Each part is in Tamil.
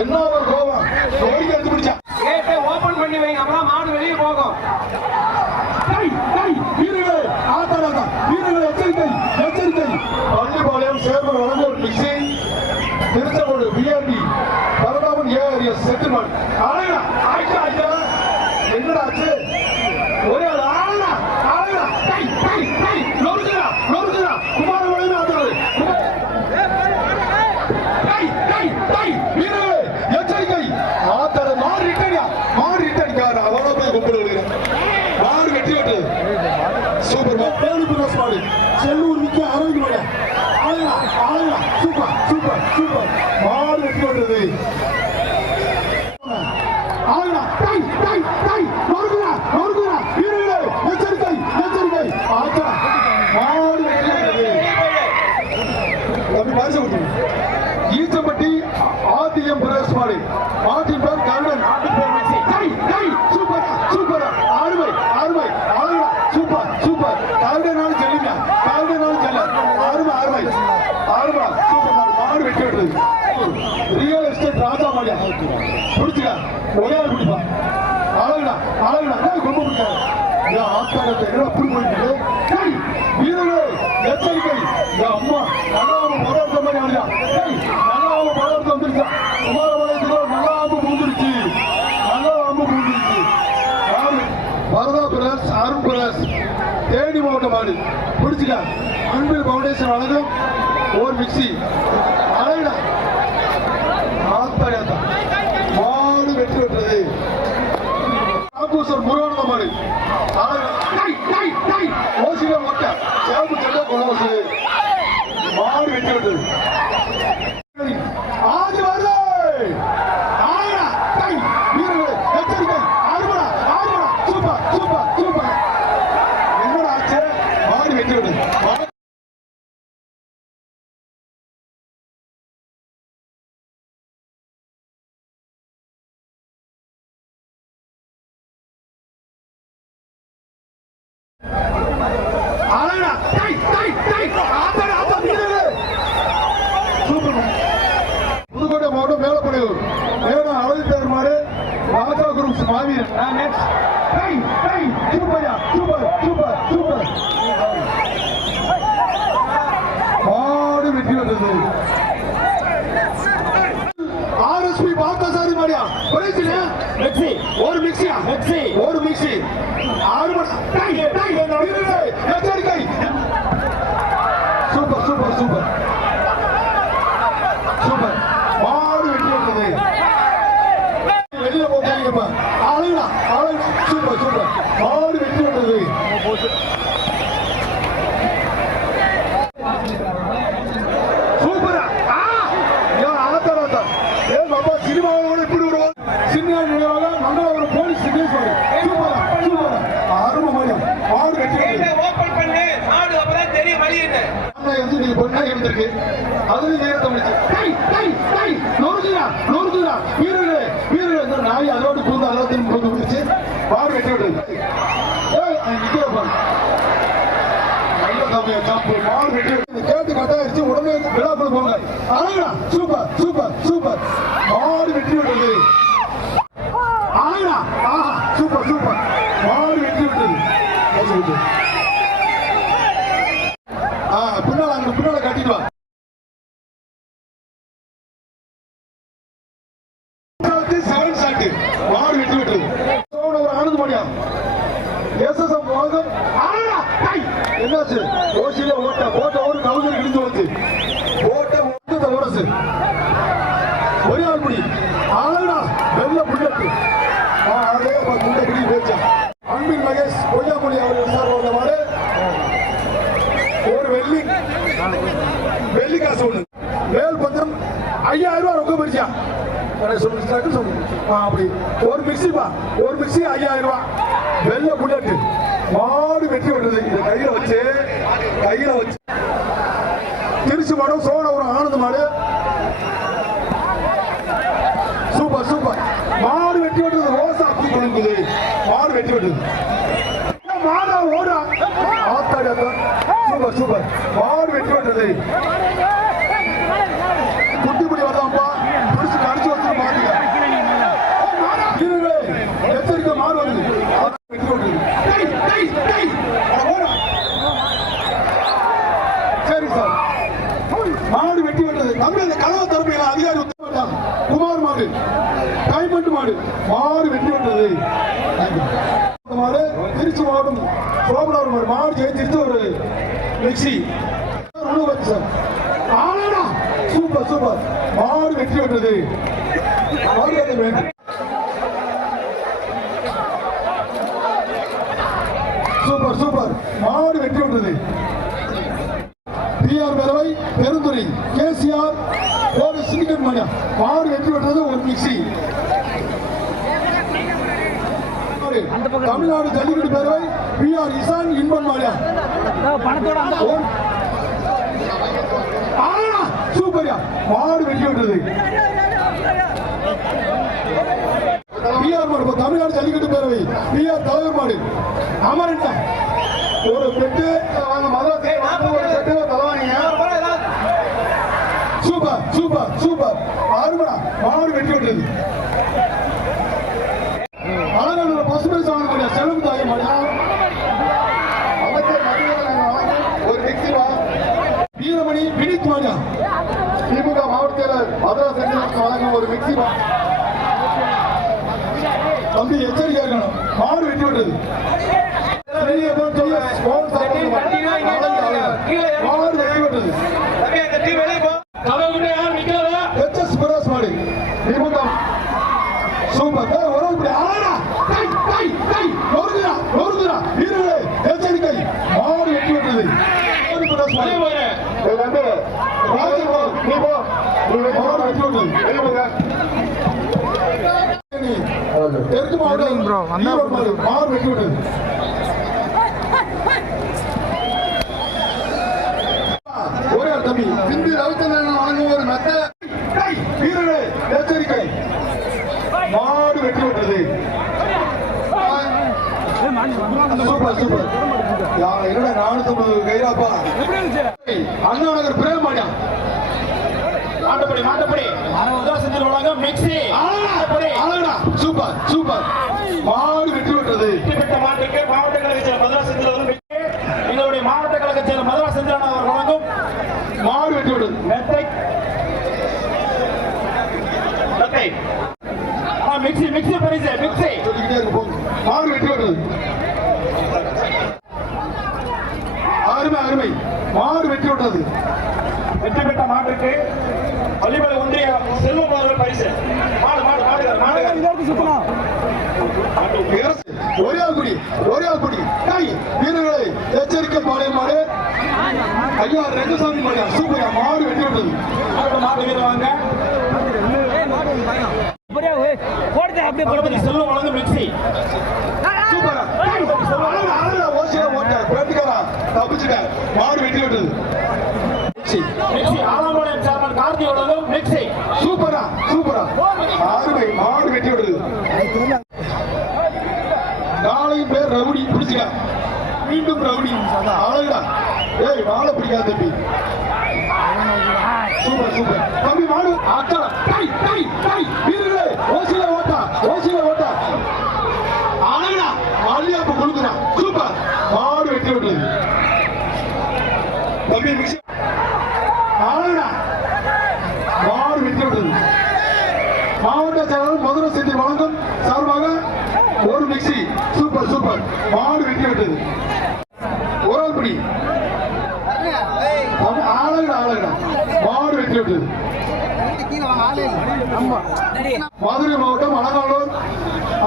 என்ன ஒரு கோவம் நோய்க்கு எடுத்து பிடிச்சா கேட்டை ஓபன் பண்ணி வைங்க அப்பதான் மாடு வெளியே போகும் வீரர்களே ஆத்தாடா வீரர்களே எச்சரிக்கை எச்சரிக்கை Pallipalayam chairman வழங்கூர் mixie Tiruchengode PRT Prathapan ARS settlement அழகா ஆயிட்டா ஐயா என்னடா ஆச்சு ஒரே ஒரு ஆளா ஆளா டை டை டை நொறுக்குடா நொறுக்குடா குமாரவளையும் ஆத்துறது டை டை டை வீரர்களே எச்சரிக்கை ஆத்தட மாறு ரிட்டனியா மாறு ரிட்டனிக்கார அவனோ போய் கும்பிடு விடுகிறேன் மாடு வெட்டி விட்டு சூப்பர் பேரு பிரஸ் மாடு செல்லூர் மிக்க அரவிந்த் மாடு ஆளுங்களா ஆளுங்களா சூப்பர் சூப்பர் சூப்பர் மாடு வெட்டி விட்டது ஆளுங்களா டை டை டை நொறுக்குடா நொறுக்குடா வீரர்களே எச்சரிக்கை எச்சரிக்கை ஆத்தா மாடு வெட்டி விட்டது தம்பி பரிசு கொடுத்துருங்க. ஈச்சம்பட்டி ஆதியம் பிரதேஷ் மாடு மாட்டின் பேர் கருடன் டை, டை, சூப்பர் சூப்பர் அருமை அருமை அழகா சூப்பர் சூப்பர் கருடனாலும் செல்லுங்க கருடனாலும் செல்ல அருமை அருமை அருமை சூப்பர் மாடு மாடு வெட்டி விட்டது ரியல் எஸ்டேட் ராஜா மாடியா பிடிச்சுக்க ஒரே ஆள் பிடிப்பா அழகுடா அழகுடா ஏய், ரொம்ப பிடிக்காது என் ஆத்தாரத்தை என்ன அப்படி போயிட்டு வீரர்களே எச்சரிக்கை என் அம்மா நல்லாம பதார்த்தம் பண்ணி வந்தா டேய், நல்லாம பதார்த்தம் வந்துருச்சா குமாரபாளையத்துல நல்லாம பூந்துருச்சு நல்லாம பூந்துருச்சு வரதா பிரஸ் அருண் பிரஸ் தேனி மாவட்டம் மாடு பிடிச்சுக்க அன்பில் பவுண்டேஷன் வழங்கும் ஒரு மிக்சி அழகுடா ஆத்தாடி ஆத்தா மாடு வெற்றி பெற்றது. ஆபூசர் முருகனந்த மாடு டை ஓசில மொட்ட சேப்பு செல்ல கொலோசு மாடு வெற்றி விட்டது ஆதி வருது ஆயா டை வீரர்களே எச்சரிக்கை அருமடா அருமடா சூப்பர் சூப்பர் சூப்பர் என்னடா ஆச்சு மாடு வெற்றி விட்டது மாடு அழகா டை டை டை ஆத்தட ஆத்த வீரர்களே சூப்பர் புதுக்கோட்டை மாவட்டம் மேலப்படையூர் மேலும் அழகு பேர் மாடு மாவீரன் நெக்ஸ்ட் டை டை சூப்பர்யா சூப்பர் சூப்பர் சூப்பர் மாடு வெற்றி வந்தது ஆர்எஸ்பி பார்த்தசாரி மாடியா குறைச்சியா மிக்ஸி ஒரு மிக்சியா மிக்ஸி ஒரு மிக்சி ஆறு மணி டை டை வீரர்களே எச்சரிக்கை சூப்பர் சூப்பர் சூப்பர் சூப்பர் மாடு வெட்டி விட்டது வெளியில போகாதீங்கப்பா ஆளுங்களா ஆளுங்களா சூப்பர் சூப்பர். மாடு வெட்டி விட்டது சூப்பரா. ஏ பாப்பா இப்படி வருவோம் சின்ன நினைவாக மங்களபுரம் போலீஸ் ஸ்டேஷன் சூப்பரா சூப்பரா. அருமை மரியம் மாடு கேட்டை ஓபன் பண்ணு. மாடு அப்பதான் தெரியும் வழியுன்னு அண்ணா வந்து நீங்க பொண்ணா இருந்திருக்கு. அதுல நேரத்தை முடிச்சு டை டை டை நொறுக்குறா நொறுக்குறா வீரர்களே வீரர்களே இந்த நாய் அதோடு பூந்து அதோடு திரும்ப பூந்து முடிச்சு மாடு வெட்டி விட்டது ஏய் அங்க நிக்கிற பாரு நல்ல சமயம் சாப்பு மாடு வெட்டி விட்டது கேட்டு கட்டாயிருச்சு உடனே விழாக்குள்ள போங்க. அழகா சூப்பர் சூப்பர் சூப்பர். மாடு வெட்டி விட்டது. அழகா ஆஹா சூப்பர் சூப்பர். மாடு விட்டது கையை விட்டு. ஆ, பின்னால அங்க பின்னால கட்டிட்டு வா செவன் ஷாட் மாடு வெட்டி விட்டது சோழ ஒரு ஆனந்த மணியா எஸ்எஸ்எம் வாங்கும் ஆனா டை என்னாச்சு ஓசியில ஓட்ட ஓட்ட ஒரு கவுசர் கிழிஞ்சு வந்து ஓட்ட வந்து ஓரசு ஒரே ஆள் முடி ஆளடா வெள்ள புல்லட்டு ஆ அதே முண்டை பிடி பேச்சா அன்பின் மகேஷ் பொய்யாமொழி அவர்கள் சார்பாக மாடு வெள்ளி காசு ஒண்ணு வேல் பத்திரம் ஐயாயிரம் ரூபாய் ரொக்க பரிசா சொல்லு டக்கு சொல்லு ஆ, அப்படி ஒரு மிக்ஸிப்பா ஒரு மிக்ஸி ஐயாயிரம் ரூபாய் வெள்ளை புல்லட்டு மாடு வெட்டி விடுறது இதை கையில வச்சு கையில வச்சு. திருச்சி மாடம் சோழபுரம் ஆனந்த மாடு. Super super. மாடு வெட்டி விட்டுறது ரோசா அப்படி கொடுக்குது மாடு வெட்டி விட்டுறது மாடா ஓடா ஆத்தாடி ஆத்தா சூப்பர் சூப்பர். மாடு வெட்டி விட்டுறது குட்டிப்படி வரலாம்ப்பா. பிடிச்சு கடிச்சு வச்சு மாட்டுங்க வீரர்களே, எச்சரிக்கை மாடு வருது அதான் வெட்டி விட்டுறது டேய், டேய், டேய், அட ஓடா. சரி சார் மாடு வெட்டி விட்டது தம்பி அந்த கதவை திறப்பீங்களா அதிகாரி உத்தரவு வேண்டாம். குமார் மாடு கைமட்டு மாடு வெற்றி பெற்றது திருச்சி மாவட்டம் சோமனார் மாடு மாடு ஜெயிச்சிருச்சு ஒரு வெற்றி. Sir super super. மாடு வெற்றி பெற்றது மாடு வேண்டும் சூப்பர் சூப்பர். மாடு வெற்றி பெற்றது பிஆர் பேரவை பெருந்துறை கேசிஆர் மாடு வெற்றி பெற்றது ஒரு மிக்சி தமிழ்நாடு ஜல்லிக்கட்டு பேரவை பிஆர் இசான் இன்பன் மாடியா பணத்தோட சூப்பர்யா மாடு வெற்றி பெற்றது பிஆர் மாடு தமிழ்நாடு ஜல்லிக்கட்டு பேரவை பிஆர் தலைவர் மாடு. அமரண்டா ஒரு பெட்டு வாங்க மதுரை பெட்டு தலைவாங்க சூப்பர் சூப்பர் சூப்பர். அருமடா மாடு வெட்டி விட்டது விவசாயம் செல்வம் அமைச்சர் ஒரு வெற்றி வீரமணி வினித் மாடியா திமுக மாவட்ட செயலர் மதுரா செந்திலுக்கு வழங்கும் ஒரு மிக்சி வா. தம்பி எச்சரிக்கையா இருக்கணும். மாடு விட்டு விட்டது பெரிய பெரிய ஸ்போர்ட்ஸ் மாடு வெட்டி விட்டது தம்பி அந்த டீம் வெளியே போ எச்எஸ் பிரகாஷ் மாடு திமுக சூப்பர் ஏய், ஒரு ஆள் இப்படி ஆடா டேய் டேய் டேய் நொறுங்குடா நொறுங்குடா வீரர்களே எச்சரிக்கை மாடு வெட்டி விட்டது எச்எஸ் பிரகாஷ் மாடு ஏய், வந்து, ராஜு போ, நீ போ. நீ வெட்டி மாடு வெட்டி விட்டது வெளிய போங்க. நீ, தெற்கு மாவட்டம் bro, வந்தா ஈரோடு வெட்டி விட்டது ஒரே தம்பி சிந்து ரவிச்சந்திரன் வழங்கும் ஒரு மெத்த வீரர்களே எச்சரிக்கை மாடு வெட்டி விட்டது சூப்பர் சூப்பர் என்னடா நானூத்தி ஐம்பது கைராப்பா அண்ணா நகர் பிரேமாடியா மாட்டுப்படி மாட்டுப்படி. முதல் செஞ்சு வழங்கும் மிக்சி அழகா சூப்பர் சூப்பர். மாடு வெட்டி விட்டது. வெற்றிபெற்ற மாட்டுக்கு மாவட்ட கழக செயலர் மதுரா செந்தில் எங்களுடைய மாவட்ட கழக செயலர் மதுரா செந்தில் அவர் வழங்கும் மாடு வெட்டி விட்டது மெத்தை. மெத்தை. ஆ, மிக்சி மிக்சி பரிசு மிக்சி மாடு வெட்டி விட்டது அருமை அருமை. மாடு வெட்டி விட்டது. வெற்றி பெற்ற மாட்டுக்கு பள்ளிமலை ஒன்றிய செல்வம் அவர்கள் பரிசு. மாடு மாடு மாடுகள் மாடுகள் சுத்தணும் ஒரே குடி ஒரே குடி டேய், வீரர்களே எச்சரிக்கை பாளையம் மாடு. ஐயா ரெங்கசாமி மாடியா சூப்பரா. மாடு வெட்டி விட்டது மாடு மாடு வீரர் வாங்க. அப்படியே ஓய், போடுதே அப்படியே செல்வம் வழங்கும் மிக்சி. சூப்பரா. ஓசியா தப்பிச்சுட்டார். மாடு வெட்டி விட்டது சீ, மிக்சி ஆலாம்பாளையம் சேர்மன் கார்த்தி வழங்கும் மிக்சி சூப்பரா சூப்பரா அருமை மாடு வெட்டி விட்டது நாளையும் பேர் ரவுடி பிடிச்சுக்க. மீண்டும் ரவுடி. அழகுடா ஏய் வாழை பிடிக்காத தம்பி. Super super. தம்பி மாடு அக்கா டை டை டை வீரர்களே ஓசில ஓட்டா ஓசில ஓட்டா. அழகுடா. மல்லியாப்பு கொடுக்குறா. சூப்பர். மாடு வெட்டி விட்டது தம்பி மிக்சி அழகுடா மாடு வெட்டி விட்டது மாவட்ட மதுரை செட்டி வழங்கும் சார்பாக ஒரு மிக்சி சூப்பர் சூப்பர் மாடு வெட்டி விட்டது. ஒரு ஆள் பிடி. ஆளுங்கடா ஆளுங்கடா. மாடு வெட்டி விட்டது. மதுரை மாவட்டம் அலங்காநல்லூர்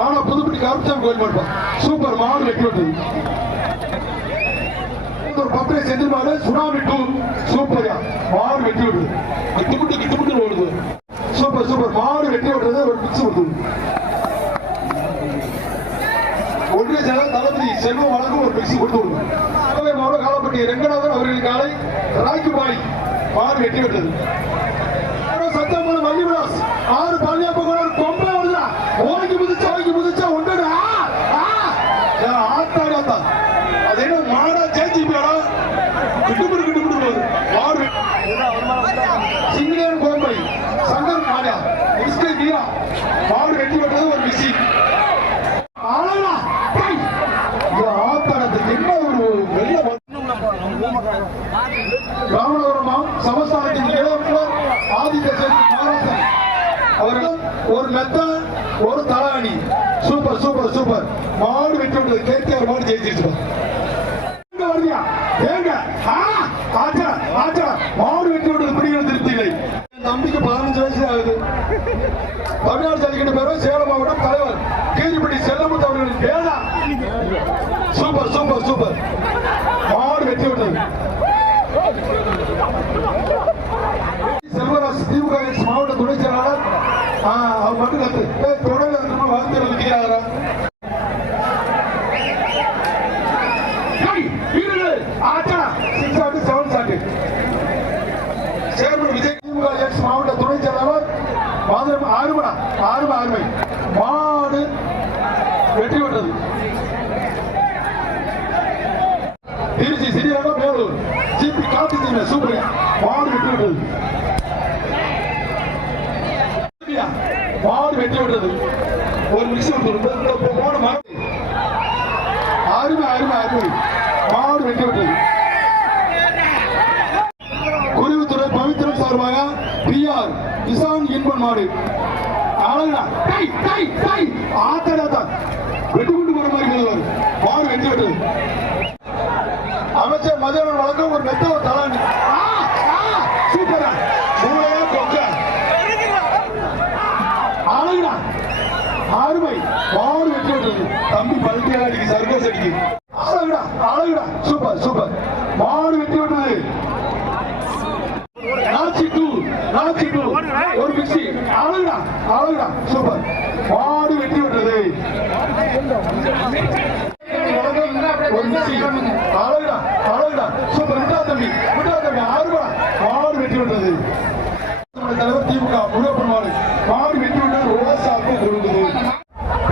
ஆனா புதுப்பட்டி கருப்பசாமி கோயில் மாவட்டம் சூப்பர் மாடு வெட்டி விட்டது. பத்திரை செந்தில்மாரு சுனாமி டூ சூப்பர்யா மாடு வெட்டி விடுது கிட்டுமுட்டு கிட்டுமுட்டு ஓடுது. Super super. மாடு வெட்டி விடுறது ஒரு பிச்சு விடுது ஒன்றிய செயலர் தளபதி செல்வம் வழங்கும் ஒரு பிக்ஸ் கொடுத்து விடுது கோவை மாவட்ட காலப்பட்டி ரெங்கநாதன் அவர்களின் காலை ராய்க்கு பாய் மாடு வெட்டி விட்டது சத்தமான மல்லிவிலாஸ் ஆறு பள்ளியப்ப கூட ஒரு கொம்பை வருதுடா ஓங்கி முதிச்சா ஓங்கி முதிச்சா ஒன்று ஆத்தாடி ஆத்தா அது என்ன மாடா ஜெயிச்சிப்பியாடா கிட்டுமுடு கிட்டுமுடு போகுது மாடு சிங்கிலேன் கோம்பை சங்கர் மாடியா இஸ்கே வீரா மாடு வெட்டி விட்டது ஒரு மிக்சி ஆளா டேய் இது ஆத்தாடத்துக்கு என்ன ஒரு வெள்ள ராமநாதபுரம் சமஸ்தானத்தின் இளவரசர் ஆதித்த சேரி மகாராஷ்டிரன் அவர்கள் ஒரு மெத்த ஒரு தலாணி. Super super super. மாடு விட்டு விட்டது. கேடிஆர் மாடு ஜெயிச்சிருச்சு எங்க வருவியா ஏங்க ஆ, ஆச்சா ஆச்சா மாடு வெட்டி விட்டது பிடிக்கிற திருப்தி இல்லை என் தம்பிக்கு பதினஞ்சு வயசு ஆகுது தமிழ்நாடு ஜல்லிக்கட்டு பேரும் சேலம் மாவட்டம் தலைவர் கீரிப்பட்டி செல்லமுத்து அவர்களின் வேதா சூப்பர் சூப்பர் சூப்பர் மாடு வெட்டி விட்டது செல்வராஜ் திமுக எக்ஸ் மாவட்ட துணை செயலாளர் ஆ, அவர் மட்டும் கத்து ஏய், தொடர்ந்து இருக்கணும், வாழ்த்து எழுதுகிறாரா ஏய், வீரர்களே, ஆச்சா, six ஆட்டு, seven ஆட்டு. சேர்மன் விஜய் திமுக எக்ஸ் மாவட்ட துணை செயலாளர் மாதம் ஆறுமடா ஆறுமை. மாடு வெற்றி பெற்றது திருச்சி சிறியரங்கம் மேலூர் ஜிபி கார்த்திகேயன் சூப்பர் மாடு வெற்றி விட்டது மாடு வெற்றி விட்டது ஒரு மிக்ஸ் போன மாடு அருமை அருமை அருமை மாடு வெற்றி விட்டது குருவித்துறை பவித்திரம் சார்பாக பிஆர் கிசான் இன்பன் மாடு அழகா டை டை டை ஆத்தடாத்தா வெட்டி கொண்டு போற மாதிரி இருக்கிறது மாடு வெற்றி விட்டது அமைச்சர் மதியான வழக்கம் ஒரு மெத்த ஒரு தலாணி ஆ, ஆ, சூப்பரா மூளையா கொக்க அழகுடா அருமை மாடு வெற்றி விட்டது தம்பி பல்கியா அடிக்கு சர்க்கஸ் அடிக்கு. அழகுடா அழகுடா. Super super. மாடு வெட்டி விட்டது. நாச்சி டூ நாச்சி டூ ஒரு மிக்சி அழகுடா அழகுடா. சூப்பர். மாடு வெட்டி விட்டது ஒரு மிக்சி அழகுடா அழகுடா சூப்பர் விட்டா தம்பி விட்டா தம்பி அருவா மாடு வெற்றி விட்டது தலைவர் திமுக முருகப்பன் மாடு மாடு வெற்றி விட்டது ரோசாப்பு கொடுக்குது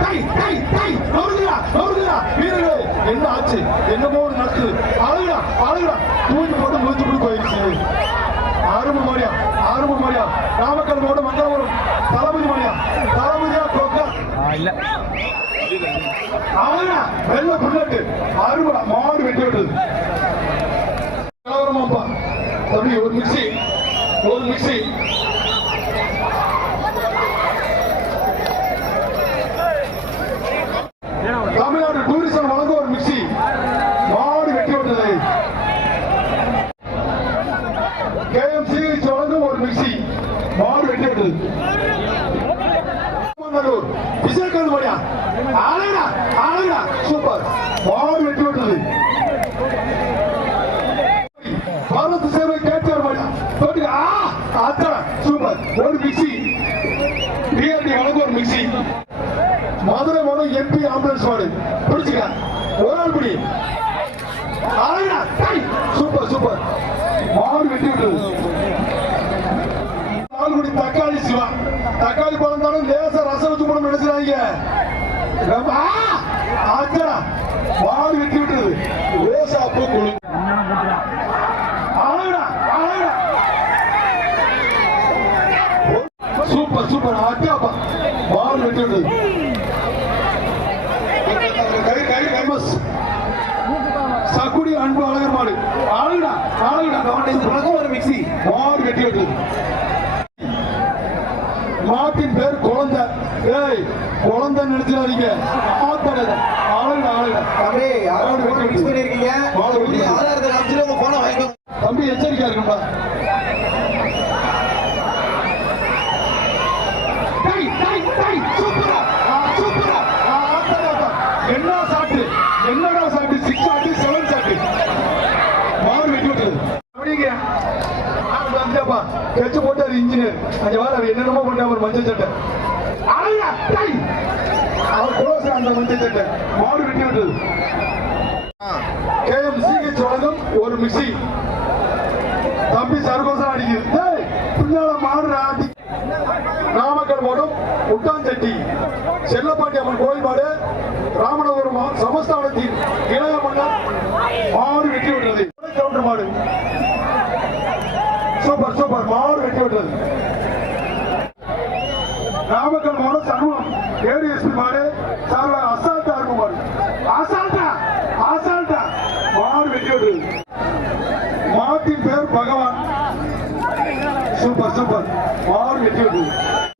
டேய், டேய், டேய், நொறுங்குடா, நொறுங்குடா. வீரர்களே, என்ன ஆச்சு என்னமோ ஒண்ணு நடக்குது அழகுடா அழகுடா தூக்கி போட்டு நூத்தி போட்டு போயிருச்சு ஆறுமு மாடியா ஆறுமு மாடியா மங்களபுரம் தளபதி மாடியா தளபதியா கொக்கா இல்ல. அழகா வெள்ள புல்லட்டு அறுபடா மாடு வெட்டி விட்டது. கலவரமாப்பா. தம்பி ஒரு மிக்சி ஒரு மிக்சி தமிழ்நாடு டூரிசம் வழங்க ஒரு மிக்சி மாடு வெட்டி விட்டது கேஎம்சிஹெச் வழங்கும் ஒரு மிக்சி மாடு வெட்டி விட்டது மங்களூர் விஜயகாந்த் மணியா அழகா அழகா சூப்பர் மாடு வெட்டி விட்டது பாரத் சேவை கேட்டார் மணியா தொட்டு ஆ ஆத்தா சூப்பர் ஒரு மிக்சி பிஆர்டி வழங்க ஒரு மிக்சி மதுரை மனு எம்பி ஆம்புலன்ஸ் வார்டு பிடிச்சுக்க ஒரு ஆள் பிடி. Super super. மாடு வெட்டி விட்டது. தக்காளி சிவா. தக்காளி பழம் தானே லேசா ரசம் வச்சு போட நினைச்சாங்க ரொம்ப மாடு வெட்டி விட்டது. லேசா அப்போ குழு சூப்பர் சூப்பர். அக்காப்பா வெட்டி விட்டது. சக்குடி அன்பு அழகர் மாடு. அழகுடா அழகுடா ஒரு மிக்சி. மாடு வெட்டி விட்டது மாட்டின் பேர் குழந்தை. ஏய் குழந்தை நினைச்சிடாதீங்க. ஆத்தடத அழகுடா அழகுடா தம்பி யாரோட மிக்ஸ் பண்ணிருக்கீங்க. ஆதாரத்தை காமிச்சிட்டு உங்க போனை வாங்கிக்கோ தம்பி எச்சரிக்கையா இருக்கும்பா டேய், டேய், டேய், சூப்பரா, ஆ, சூப்பரா, ஆ, ஆத்தா, ஆத்தா. என்ன சாட்டு என்னடா சாட்டு சிக்ஸ் சாட்டு செவன் சாட்டு கெச்சு போட்டார் இன்ஜினியர் அங்க வர அவர் என்னென்னமோ பண்ண அவர் மஞ்சள் சட்டை. அவர் குலோஸ் அந்த மஞ்சள் சட்டை. மாடு வெட்டி விட்டது. கேஎம் சிஹெச் வழங்கும் ஒரு மிக்சி. தம்பி சர்வசம் அடிக்கிறது பின்னால மாடு ஆட்டி நாமக்கல் மாவட்டம் முட்டாஞ்செட்டி செல்லப்பாட்டி அம்மன் கோயில் மாடு ராமநாதபுரம் சமஸ்தானத்தின் இளைய மன்னர் மாடு வெட்டி விட்டது. கவுண்டர் மாடு சூப்பர் சூப்பர். மாடு வெட்டி விட்டது. நாமக்கல் மாவட்டம் சண்முகம். ஏடிஎஸ்பி மாடு சார்பாக அசால்ட்டா இருக்கும் மாடு அசால்ட்டா அசால்ட்டா. மாடு வெட்டி விட்டது. மாட்டின் பேர் பகவான். Super super. மாடு வெட்டி விட்டது.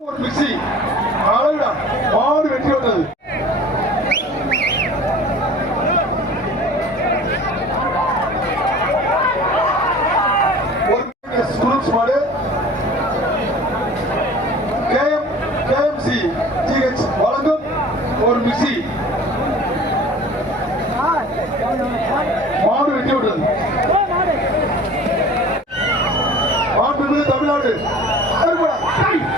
る。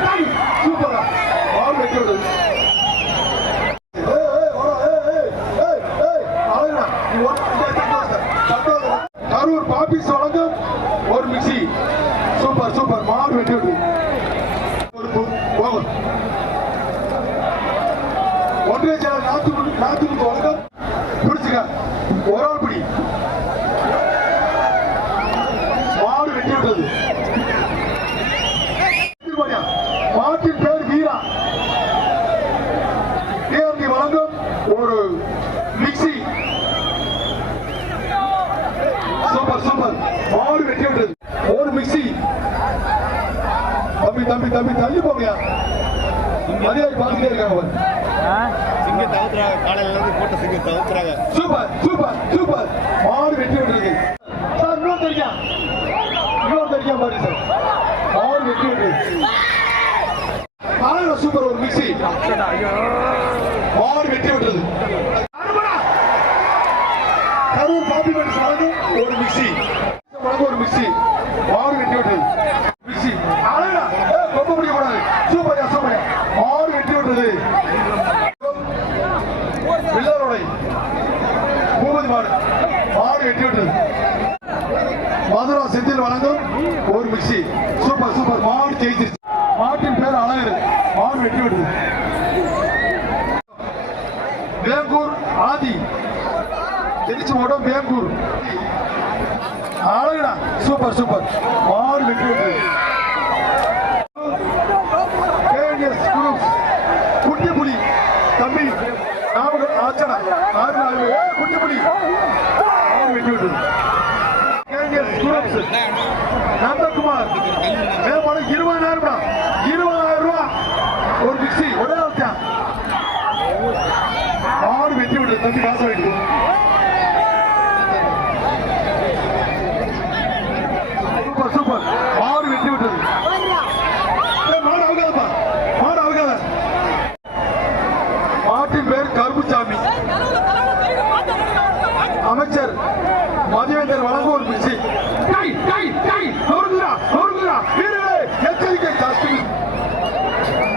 தம்பி தம்பி தம்பி தள்ளி போகையா அதிகாரி பார்த்துட்டே இருக்காங்க பாரு. சிங்க தவிர்த்துறாங்க. காலையில இருந்து போட்ட சிங்க தவிர்த்துறாங்க. Super super super. மாடு வெட்டி விட்டுருக்கு சார் இன்னொரு தெரியா இன்னொரு தெரியா பாரு சார். மாடு வெட்டி விட்டுருக்கு காலையில சூப்பர் ஒரு மிக்சி மாடு வெட்டி விட்டுறது அருமடா. கரூர் பாப்பி ஒரு மிக்சி வழங்கும் ஒரு மிக்சி மாடு வெட்டி விட்டுறது மிக்சி அழகா ரொம்ப பிடிக்க கூடாது சூப்பர்யா சூப்பர்யா மாடு வெட்டி விட்டுறது பிள்ளையோட பூபதி மாடு மாடு வெட்டி விட்டது மதுரா செந்தில் வழங்கும் ஒரு மிக்சி சூப்பர் சூப்பர் மாடு ஜெயிச்சிருச்சு மாட்டின் பேர் அழகரு மாடு வெட்டி விட்டது வேங்கூர் ஆதி திருச்சி அழகுடா சூப்பர் சூப்பர். மாடு வெற்றி விட்டது குட்டி புலி தம்பி நாமக்கல் ஆச்சடா ஆறு நாலு குட்டி புலி மாடு வெட்டி நந்தகுமார் மேம்பாடு இருபதாயிரம் ரூபாய் இருபதாயிரம் ரூபாய் ஒரு மிக்சி ஒரே ஆறு வெற்றி விடுது தம்பி காசு வாங்கிட்டு சூப்பர் சூப்பர் மாடு வெட்டி விட்டது ஏய், மாடு அவுக்காதப்பா மாடு அவுக்காத மாட்டின் பேர் கருப்புசாமி அமைச்சர் மதிவேந்தர் வழங்கும் ஒரு மிக்சி டை டை டை நொறுங்குறா நொறுங்குறா வீரர்களே எச்சரிக்கை ஜாஸ்தி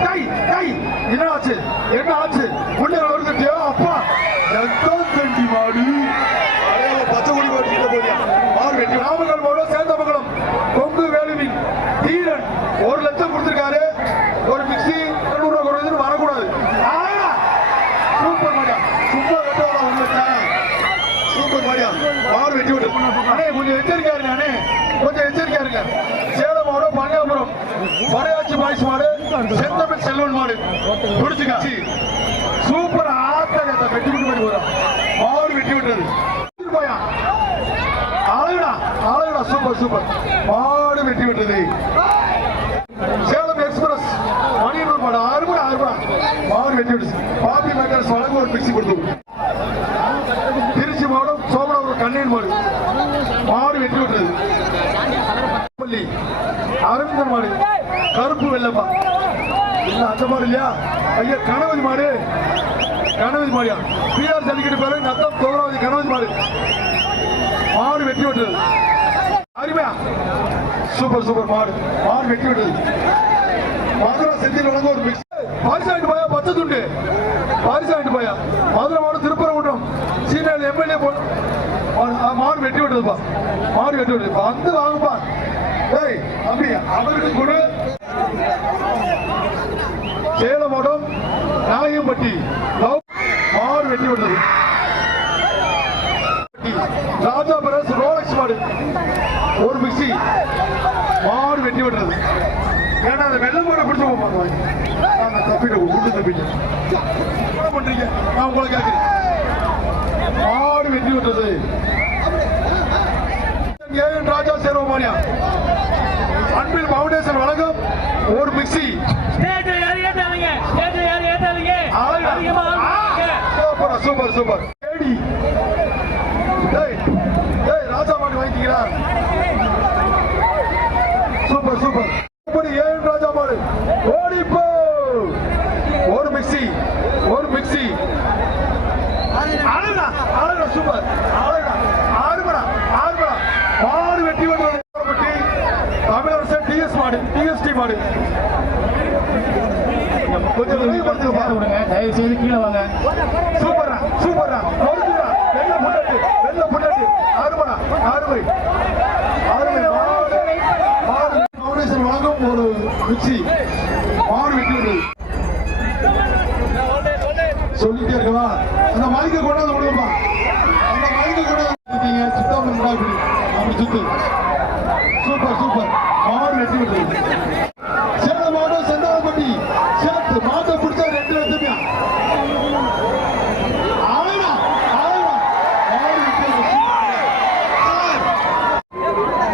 டை டை என்ன ஆச்சு என்ன ஆச்சு முன்னே நொறுங்கிட்டியோ அப்பா எத்தோ தண்டி மாடு அடையாள பச்சை கொடி மாடு கிட்ட போறியா மாடு வெட்டி நாமக்கல் மாவட்டம் சேந்தமங்கலம் கொங்கு வேலுவின் தீரன் ஒரு லட்சம் கொடுத்திருக்காரு ஒரு மிக்சி இருநூறு ரூபாய் குறைஞ்சு வரக்கூடாது ஆயா! சூப்பர் மாடியா சும்மா வெட்டவா ஒரு லட்சம் சூப்பர் மாடியா மாடு வெட்டி விட்டு அண்ணே கொஞ்சம் எச்சரிக்கையா இருங்க அண்ணே கொஞ்சம் எச்சரிக்கையா இருங்க சேலம் மாவட்டம் பஞ்சாபுரம் படையாச்சி பாய்ஸ் மாடு செந்தமிழ் செல்வன் மாடு பிடிச்சுக்க சூப்பர் ஆத்தகத்தை வெட்டி விட்டு போய் போறோம். மாடு வெட்டி விட்டது. போயா? அழகுடா அழகுடா சூப்பர் சூப்பர் மாடு வெட்டி விட்டது. சேலம் எக்ஸ்பிரஸ் மணியனூர் மாடு அறுபடா அறுபடா மாடு வெட்டி விட்டுச்சு. பாப்பி வழங்கும் ஒரு மிக்சி கொடுத்து திருச்சி மாவட்டம் சோமனூர் கண்ணீர் மாடு. மாடு வெட்டி விட்டது. அரவிந்தர் மாடு. கருப்பு வெள்ளப்பா. இல்ல அந்த மாடு இல்லையா? ஐயா கணவதி மாடு. கணவதி மாடியா? பிஆர் ஜல்லிக்கட்டு பேரு நத்தம் தோராவதி கணவதி மாடு. மாடு வெட்டி விட்டது அருமையா? சூப்பர் சூப்பர் மாடு. மாடு வெட்டி விட்டது மதுரை செந்தில் வழங்க ஒரு மிக்ஸ் பாரிசாயிட்டு போயா? பச்சை துண்டு. பாரிசாயிட்டு போயா? மதுரை மாடு திருப்பரங்குன்றம் சீனியர் எம்எல்ஏ போ மாடு- வெட்டி விட்டதுப்பா மாடு வெட்டி விட்டது வந்து வாங்கப்பா. ஏய் தம்பி அவருக்கு கொடு. நாயம்பட்டி லவ் மாடு வெட்டி விட்டது. ராஜா பிரஸ் ரோலக்ஸ் மாடு. ஒரு மிக்சி. மாடு வெட்டி விடுறது ஏன்னா அந்த வெள்ளை மாடை பிடிச்சு போவாங்க நான் தப்பிட்டு என்ன பண்றீங்க? நான் உங்களை கேட்கிறேன். மாடு வெட்டி விட்டது. AN Raja சேர்வமானியா? அன்பில் பவுண்டேஷன் வழங்கும் ஒரு மிக்சி. Super super super. ஏடி. டேய் டேய் ராஜா மாடு வாங்கிட்டீங்களா? Super super. இப்படி ஏழு ராஜா மாடு ஓடி போ. ஒரு மிக்ஸி ஒரு மிக்ஸி. அழகா ஆளுடா சூப்பர். ஆளுடா ஆறுமடா ஆறுமடா மாடு வெட்டி வந்து தமிழரசன் டிஎஸ் மாடு டிஎஸ்டி மாடு கொஞ்சம் விரிவுபடுத்தி விடுங்க தயவு செய்து கீழே வாங்க. சூப்பரா சூப்பரா நொறுக்குடா வெள்ள புண்ணட்டு வெள்ள புண்ணட்டு அருமடா ஃபவுண்டேஷன் ஒரு மிக்சி மாடு வெட்டி சொல்லிட்டே இருக்கவா? அந்த மைக்க கொண்டாந்து அந்த மைக்க கொண்டாந்து சுத்தம் அப்படி சுத்து. Super super. மாடு வெட்டி விட்டு சேலம் மாவட்டம் செந்தாளப்பட்டி சேர்த்து மாட்டை பிடிச்சா ரெண்டு லட்சம் ஆளுடா, ஆளுடா. மாடு விட்டது. சார்.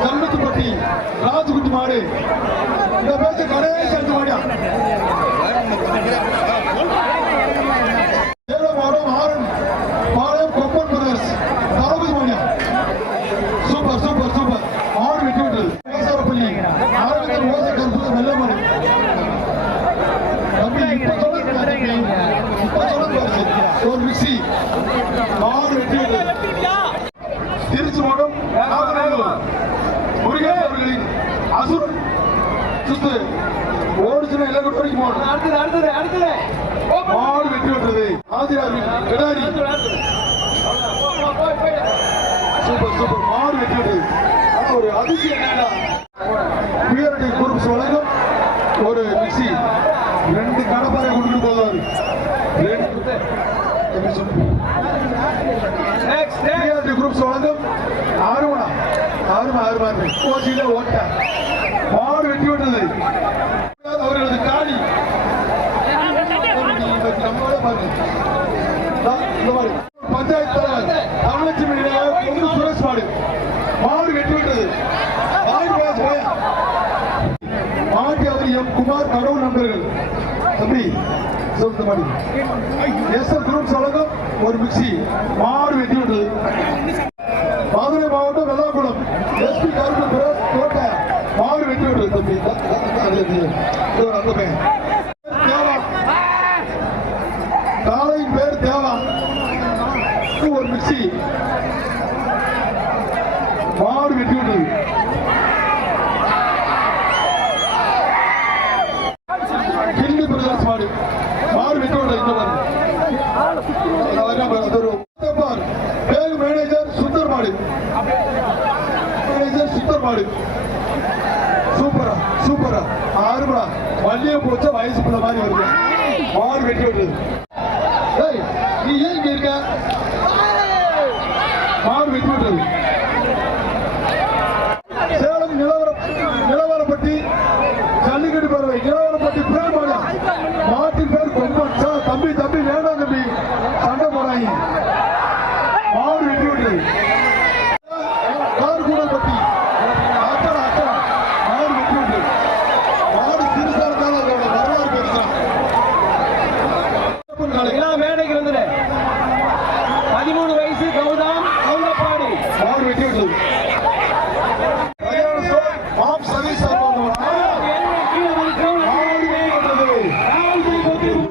கல்லுத்துப்பட்டி ராஜகுட்டி மாடு இந்த பேச்சு கடைசி அஞ்சு மாடியா சேலம் மாவட்டம் ஆரன் பாளையம் கொப்பன் பிரதர்ஸ் தளபதி மாடியா சூப்பர் சூப்பர் சூப்பர் மாடு வெட்டி விட்டது ஓசாரப்பள்ளி ஆரம்பத்தில் ஓசை கருப்பு நல்ல மாடு தம்பி இப்ப சொல்லுங்க தம்பி. இப்ப சொல்லுங்க பாருங்க. ஒரு மிக்ஸி மாடு வெட்டி விட்டது திருச்சி மாவட்டம் நாகநல்லூர் முருகன் அவர்களின் அசுரன் சுத்து. ஓடிச்சுனா எல்லாரும் வரைக்கும் போகணும் அடுத்தது அடுத்தது அடுத்தது மாடு வெட்டி விட்டது ஆதிராவின் கிடாரி. Super super. மாடு வெட்டி விட்டது ஆனா ஒரு அதிசயம் என்னன்னா பியூரிட்டி குரூப்ஸ் வழங்கும் ஒரு மிக்ஸி ரெண்டு கடப்பாறை கொண்டு போவாரு. ரெண்டு? பிஆர்டி குரூப்ஸ் வழங்கும் ஆறுமணா. ஆறுமா ஆறுமா கோச்சியில ஓட்ட. மாடு வெட்டி விட்டது. அவர்களது காணி நம்மளோட பாருங்க பஞ்சாயத்து தலைவர் தமிழச்சி பொண்ணு சுரேஷ் மாடு. மாடு வெட்டி விட்டது. மாடு மாட்டி அவர் எம் குமார் கடவுள் நண்பர்கள். தம்பி சொல்லுங்க மாடி. எஸ்ஆர் குரூப்ஸ் வழங்கும் ஒரு மிக்சி. மாடு வெட்டி விட்டது. மதுரை மாவட்டம் எஸ்பி கருப்பு கோட்டை மாடு வெட்டி விட்டது தம்பி அது அந்த பையன் ரைஸ் பண்ண மாதிரி வருது. மாடு வெட்டி விடுறது. நீ ஏன் இங்க இருக்க? மாடு வெட்டி விடுறது. சேலம் நிலவரம் நிலவரம்